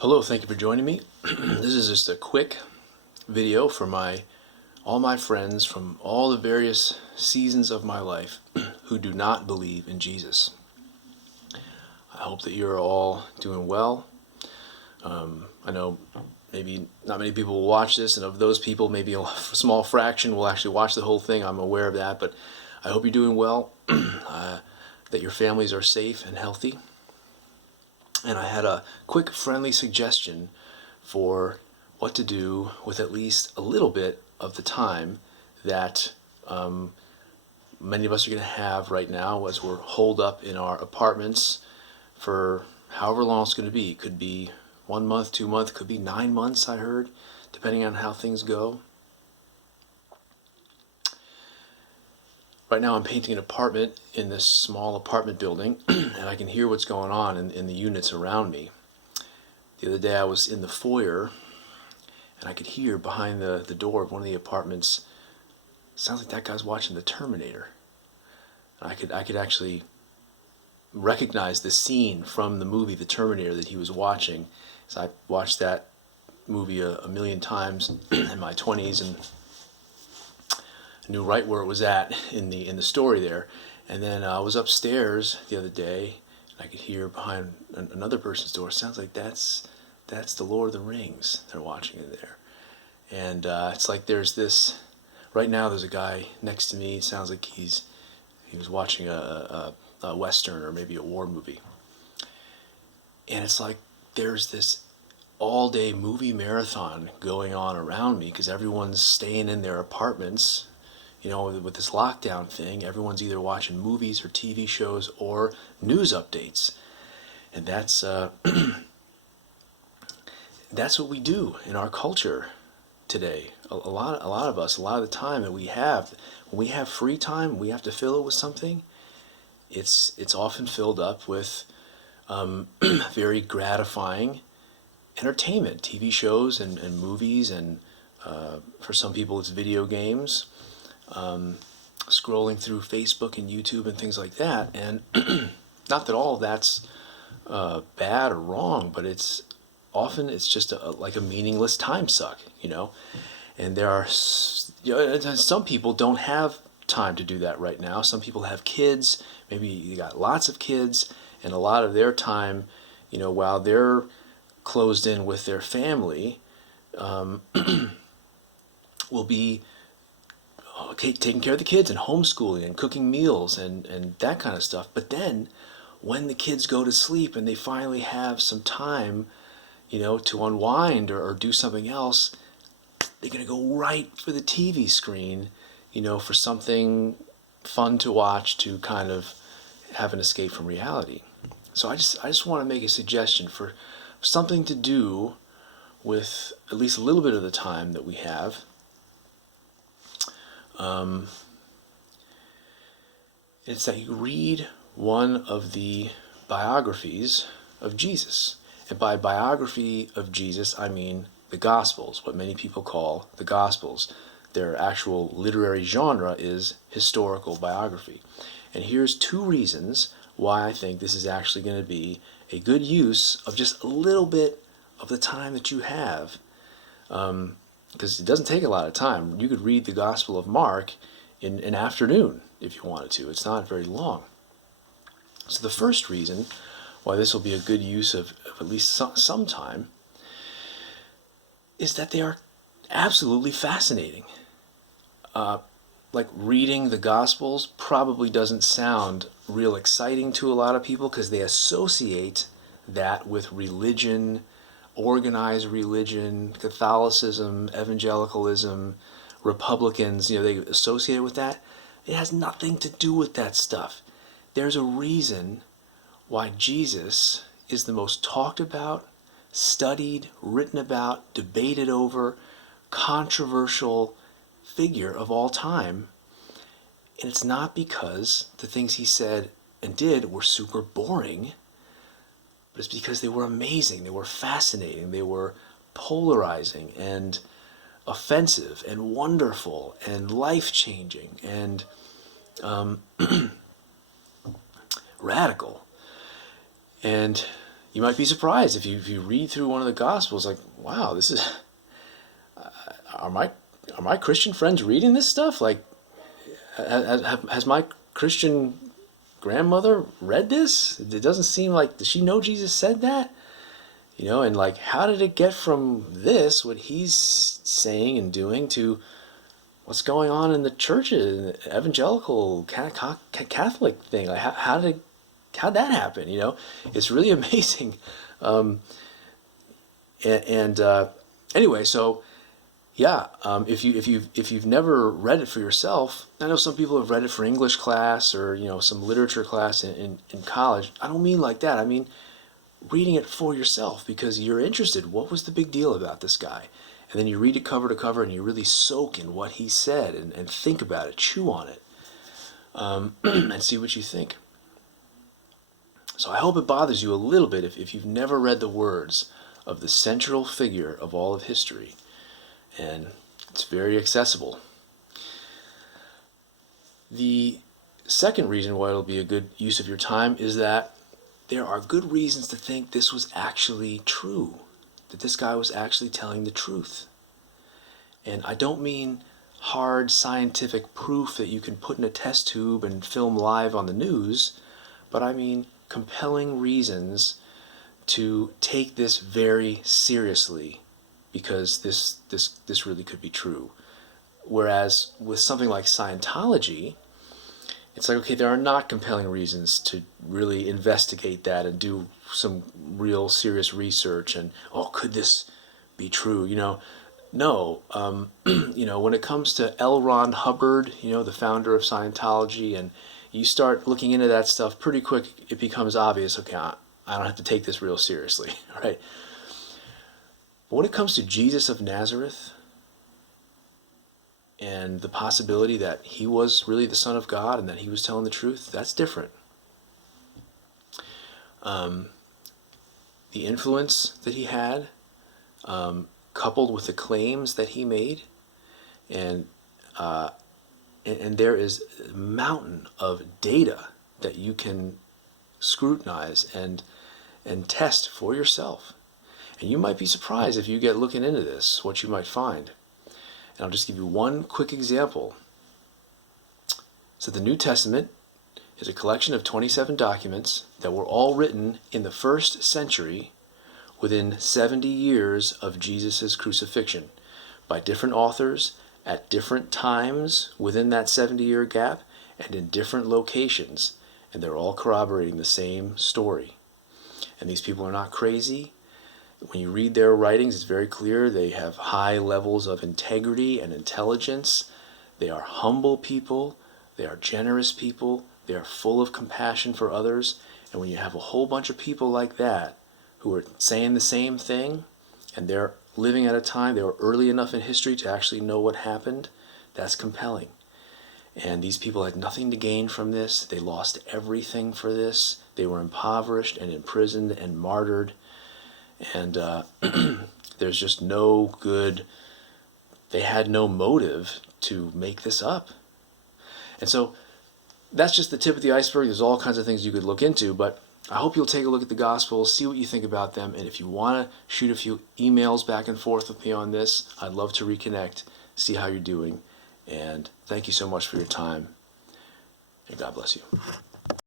Hello, thank you for joining me. This is just a quick video for all my friends from all the various seasons of my life who do not believe in Jesus. I hope that you're all doing well. I know maybe not many people will watch this, and of those people, maybe a small fraction will actually watch the whole thing. I'm aware of that, but I hope you're doing well, that your families are safe and healthy. And I had a quick friendly suggestion for what to do with at least a little bit of the time that many of us are going to have right now as we're holed up in our apartments for however long it's going to be. It could be 1 month, 2 months, could be 9 months, I heard, depending on how things go. Right now I'm painting an apartment in this small apartment building and I can hear what's going on in the units around me. The other day I was in the foyer and I could hear behind the door of one of the apartments, sounds like that guy's watching The Terminator. And I could actually recognize the scene from the movie The Terminator that he was watching. So I watched that movie a million times in my 20s and knew right where it was at in the story there. And then I was upstairs the other day and I could hear behind another person's door, sounds like that's the Lord of the Rings. They're watching it there. And it's like there's this, right now there's a guy next to me, it sounds like he was watching a Western or maybe a war movie. And it's like there's this all-day movie marathon going on around me because everyone's staying in their apartments. You know, with this lockdown thing, everyone's either watching movies or TV shows or news updates. And that's that's what we do in our culture today. A lot of us, a lot of the time that we have, when we have free time, we have to fill it with something. It's often filled up with very gratifying entertainment, TV shows and movies, and for some people it's video games, scrolling through Facebook and YouTube and things like that. And not that all of that's bad or wrong, but it's just like a meaningless time suck, you know. And there are, you know, some people don't have time to do that right now. Some people have kids, maybe you got lots of kids, and a lot of their time, you know, while they're closed in with their family, will be taking care of the kids and homeschooling and cooking meals and that kind of stuff. But then when the kids go to sleep and they finally have some time, you know, to unwind or do something else, they're going to go right for the TV screen, you know, for something fun to watch to kind of have an escape from reality. So I just want to make a suggestion for something to do with at least a little bit of the time that we have. It's that you read one of the biographies of Jesus. And by biography of Jesus, I mean the Gospels, what many people call the Gospels. Their actual literary genre is historical biography. And here's 2 reasons why I think this is actually going to be a good use of just a little bit of the time that you have. Because it doesn't take a lot of time. You could read the Gospel of Mark in an afternoon if you wanted to. It's not very long. So the first reason why this will be a good use of at least some time is that they are absolutely fascinating. Like reading the Gospels probably doesn't sound real exciting to a lot of people because they associate that with religion, organized religion, Catholicism, evangelicalism, Republicans, you know, they associate it with that. It has nothing to do with that stuff. There's a reason why Jesus is the most talked about, studied, written about, debated over, controversial figure of all time. And it's not because the things he said and did were super boring, but it's because they were amazing, they were fascinating, they were polarizing and offensive and wonderful and life-changing and radical. And you might be surprised if you read through one of the Gospels, like, wow, this is, are my Christian friends reading this stuff? Like, has my Christian grandmother read this? It doesn't seem like, does she know Jesus said that? And like, how did it get from this, what he's saying and doing, to what's going on in the churches, evangelical, Catholic thing? Like, how'd that happen? It's really amazing. Anyway, so yeah, if you've never read it for yourself, I know some people have read it for English class or some literature class in college. I don't mean like that. I mean reading it for yourself because you're interested. What was the big deal about this guy? And then you read it cover to cover and you really soak in what he said and think about it, chew on it, and see what you think. So I hope it bothers you a little bit if you've never read the words of the central figure of all of history. And it's very accessible. The second reason why it'll be a good use of your time is that there are good reasons to think this was actually true, that this guy was actually telling the truth. And I don't mean hard scientific proof that you can put in a test tube and film live on the news, but I mean compelling reasons to take this very seriously, because this really could be true. Whereas with something like Scientology, it's like, okay, there are not compelling reasons to really investigate that and do some real serious research and, could this be true? No. When it comes to L. Ron Hubbard, the founder of Scientology, and you start looking into that stuff pretty quick, it becomes obvious, okay, I don't have to take this real seriously, right? But when it comes to Jesus of Nazareth and the possibility that he was really the Son of God and that he was telling the truth, that's different. The influence that he had, coupled with the claims that he made, and there is a mountain of data that you can scrutinize and test for yourself. And you might be surprised if you get looking into this, what you might find. And I'll just give you one quick example. So the New Testament is a collection of 27 documents that were all written in the first century within 70 years of Jesus' crucifixion by different authors at different times within that 70-year gap and in different locations. And they're all corroborating the same story. And these people are not crazy. When you read their writings, it's very clear they have high levels of integrity and intelligence. They are humble people. They are generous people. They are full of compassion for others. And when you have a whole bunch of people like that who are saying the same thing, and they're living at a time, they were early enough in history to actually know what happened, that's compelling. And these people had nothing to gain from this. They lost everything for this. They were impoverished and imprisoned and martyred. And there's just no good, they had no motive to make this up. And so that's just the tip of the iceberg. There's all kinds of things you could look into, but I hope you'll take a look at the Gospels, see what you think about them, and if you want to shoot a few emails back and forth with me on this, I'd love to reconnect, see how you're doing, and thank you so much for your time, and God bless you.